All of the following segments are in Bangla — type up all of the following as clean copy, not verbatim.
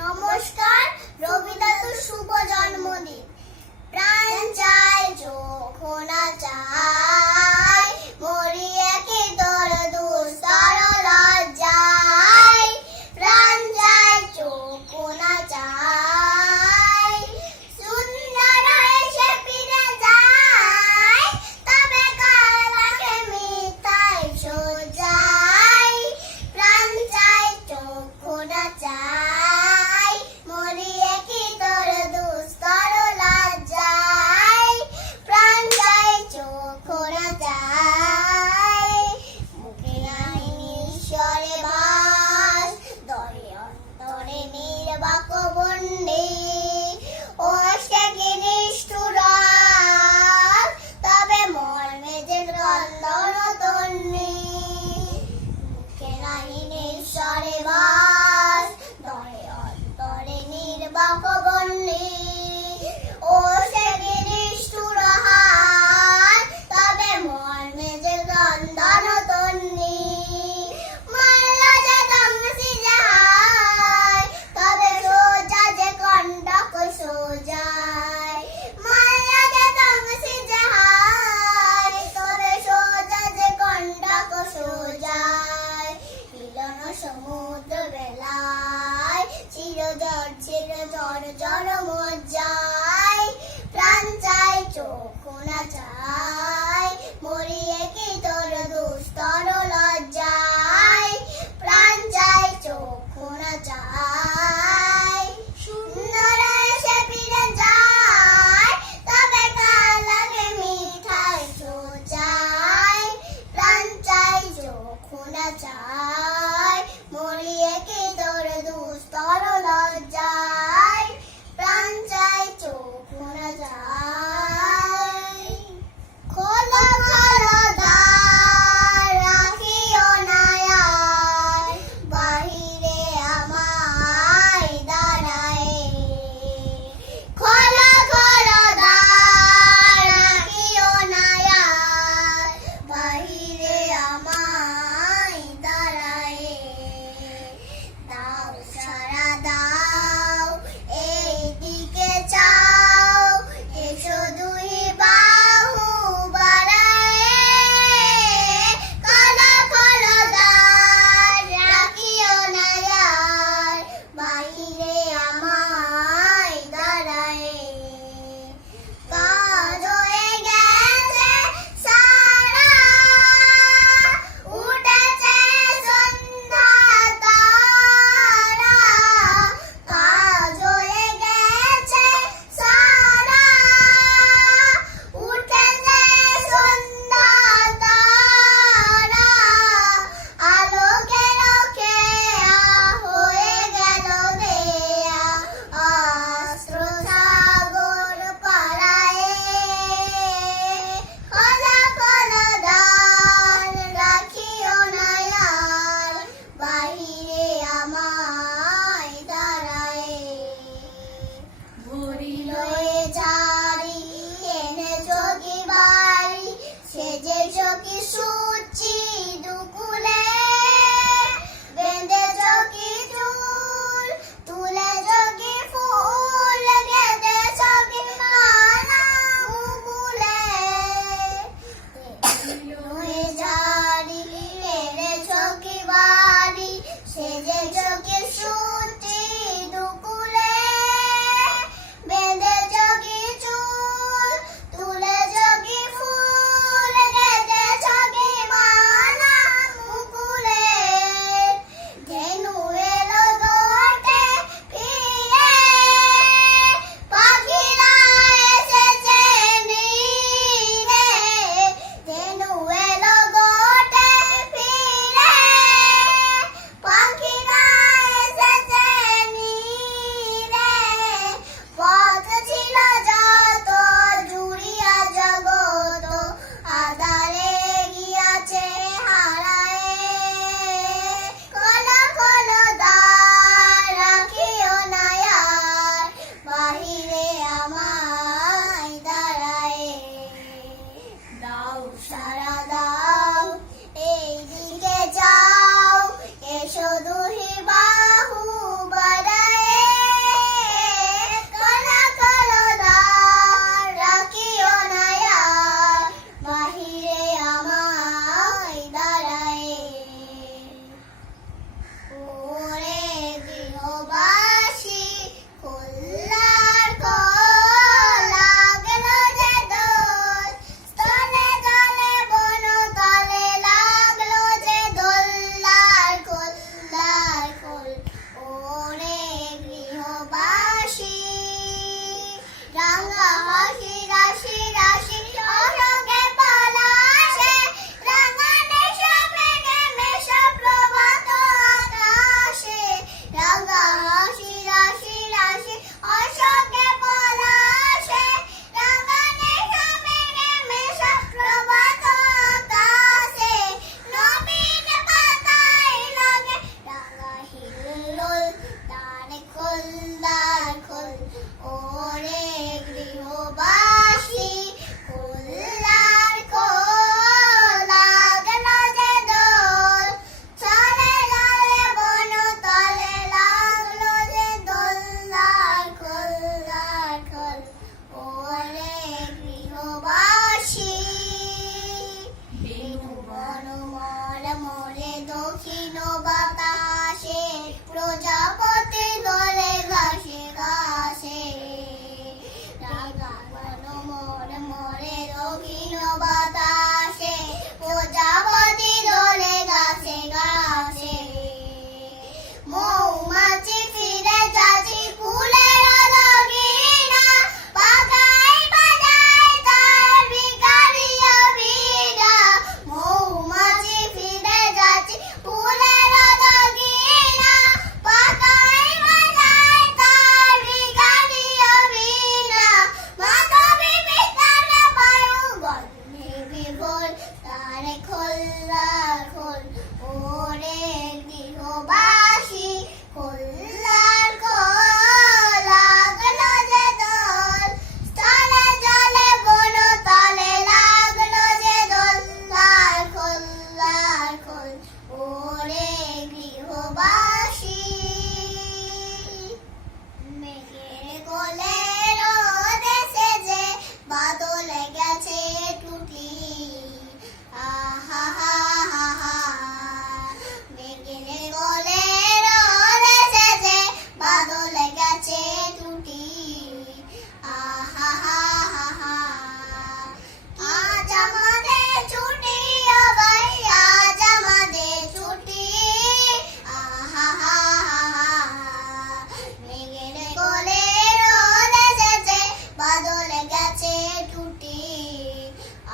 নমস্কার, রবিদাতুর শুভ জন্মদিন। প্রাণ চায় যখন চায়, মরিয়া কি তোর দুস্তর লজ্জায়। প্রাণ চায় যখন চায়, সুন্দর এসে ফিরে যায়, তবে কালাকে মিথ্যায় সোজায়। প্রাণ চায় যখন চায়, মরিয়া কি তোর দুস্তর লজ্জায়। প্রাণ চায় যখন চায়, মুখে নাই ঈশ্বরে বাস, দরে অন্তরে নির্বাক বন্দি। অষ্টে কি নিষ্ঠুর, তবে মর্মে যে ক্রন্দন তন্নি। মুখে নাই ঈশ্বরে বাস, দরে অন্তরে নির্বাক বন্দি। অষ্টে কি নিষ্ঠুর, তবে মর্মে যে ক্রন্দন তন্নি। মল্ল যে দংশি যাহায়, তবে সোজা যে কণ্টক সোজায়। মল্ল যে দংশি যাহায়, তবে সোজা যে কণ্টক সোজায়। মিলন সমুদ্র বেলায়, চিরজর জর মজ্জায়। প্রাণ চায় যখন চায়, মরিয়ে কি তোর দুস্তর লজ্জায়। প্রাণ চায় যখন চায়, সুন্দর এসে ফিরে যায়, তবে কালাকে মিঠাই সোজায়। প্রাণ চায় যখন চায়, মরিয়ে কি তোর দুস্তর লজ্জায়। প্রাণ চায় যখন চায়। ওরে গৃহবাসী কল্যাণ খোল লাগলো যে দোল চলে চলে বন তলে লাগলো যে দোল লাল খোল ওরে গৃহবাসী বেনু বন মল মরে দক্ষিণ বাতাসে প্রজাপতি দলে ঘাসে ঘাসে রাগা বন মরে মরে দক্ষিণ বাতাসে প্রজাপতি দলে ঘাসে ঘাসে মৌমাছি ফিরে যাচ্ছি ফুলের লগিনা পাখায় বাজায় তার ভিখারিয়া ভিড়া মৌমাছি ফিরে যাচ্ছি ফুলের লগিনা পাখায় বাজায় তার ভিখারিয়া ভিড়া মাধবী বিতানে বায়ু গন্ধে বিভোর তারে খোল্লা খোল ওরে গৃহবাসী কল্যাণ খোল লাগলো যে দোল তলে জলে বন তলে লাগলো যে দোল লাল খোল ওরে গৃহবাসী মেঘের কোলে রোদ এসেছে বাদলে গেছে টুটি আহা হা হা হা মেঘের কোলে রোদ এসেছে বাদলে গেছে টুটি আহা হা হা হা আজ আমাদের ছুটি ও ভাই আজ আমাদের ছুটি আহা হা হা হা মেঘের কোলে রোদ এসেছে বাদলে গেছে টুটি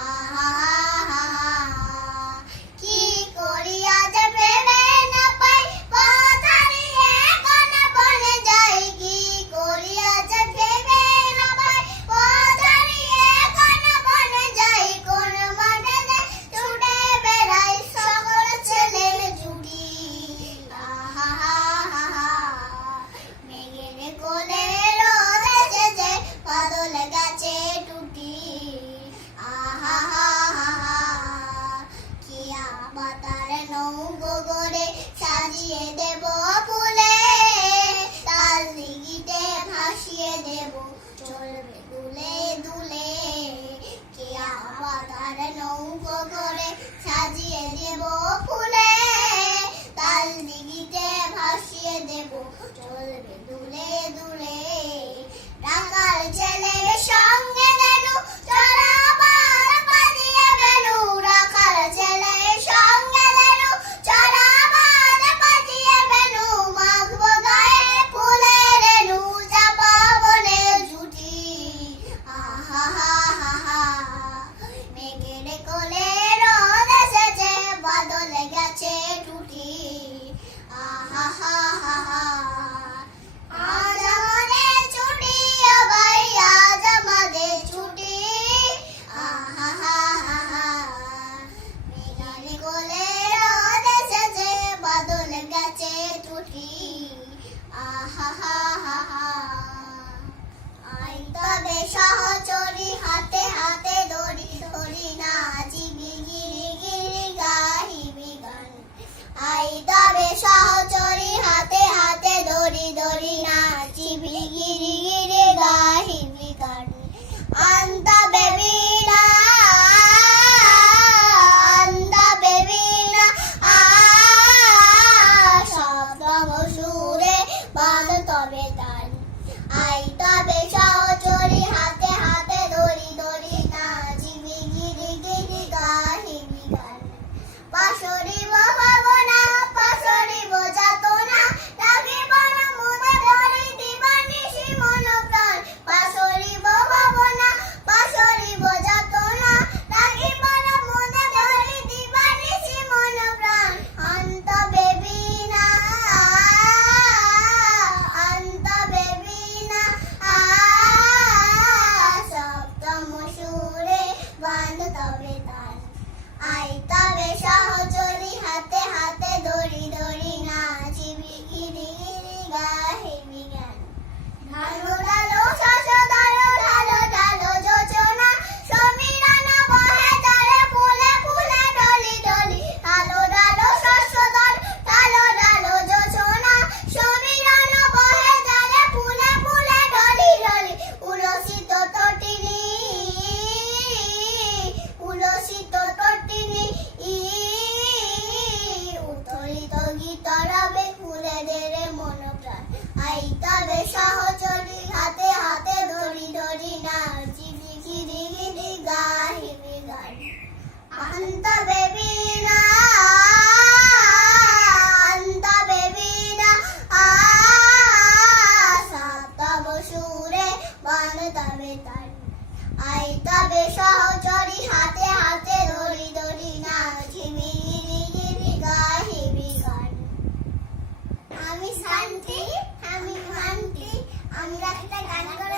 আহা হা হা কি করি আজ ভেবে না পাই পথারিয়ে কোন বনে যাই কি করি আজ ভেবে না পাই পথারিয়ে কোন বনে যাই কোন মাঠে ছুটে বেড়াই সকল ছেলের জুটি আহা হা হা মেঘের কোলে রোদ এসেছে বাদলে গেছে টুটি আহা হা হা কি আবাতার নৌকো করে সাজিয়ে দেব ফুলে তার দিঘিতে ভাসিয়ে দেব চলবে দুলে দুলে কি আবাতার নৌকো করে সাজিয়ে দেব ফুলে তার দিঘিতে ভাসিয়ে দেব চলবে দুলে দুলে রাখাল ছেলের সঙ্গে দেনু চড়াবার বাজিয়ে বেনু রাখাল ছেলের সঙ্গে দেনু চড়াবার বাজিয়ে বেনু মাখবো গায়ে ফুলের রেণু চাপা বনে জুটি আহা হা হা হা মেঘের কোলে রোদ এসেছে বাদলে গেছে টুটি আহা হা হা হা আজ আমাদের ছুটি ও ভাই আজ আমাদের ছুটি আহা হা হা হা মেঘের কোলে রোদ এসেছে বাদলে গেছে টুটি আহা হা হা হা আই তবে সহচরী হাতে হাতে দড়ি ধরি নাচিবি গিরি গিরি গাহিবি গান আই তবে সহচরী হাতে হাতে দড়ি ধরি নাচিবি গিরি গিরি গাহিবি গান আন্তা বেবিনা শব্দম সুরে বাদ তবে তান আই তবে সহচরী হাতে হাতে দড়ি ধরি নাচিবি গিরি গিরি গাহিবি গান পাশরি ভাবনা পাশরি বোঝাতো না লাগিব না মনে ভরে দিবানিশি মন প্রাণ পাশরি ভাবনা পাশরি বোঝাতো না লাগিব না মনে ভরে দিবানিশি মন প্রাণ অন্ত বেবিনা অন্ত বেবিনা অন্ত বেবিনা সাত তব সুরে বান তবে তান আই তবে সহচরী হাতে হাতে ধরি ধরি নাচি মিরি গিরি গাহিবি গান আমি শান্তি আমি শান্তি আমরা একটা গান করে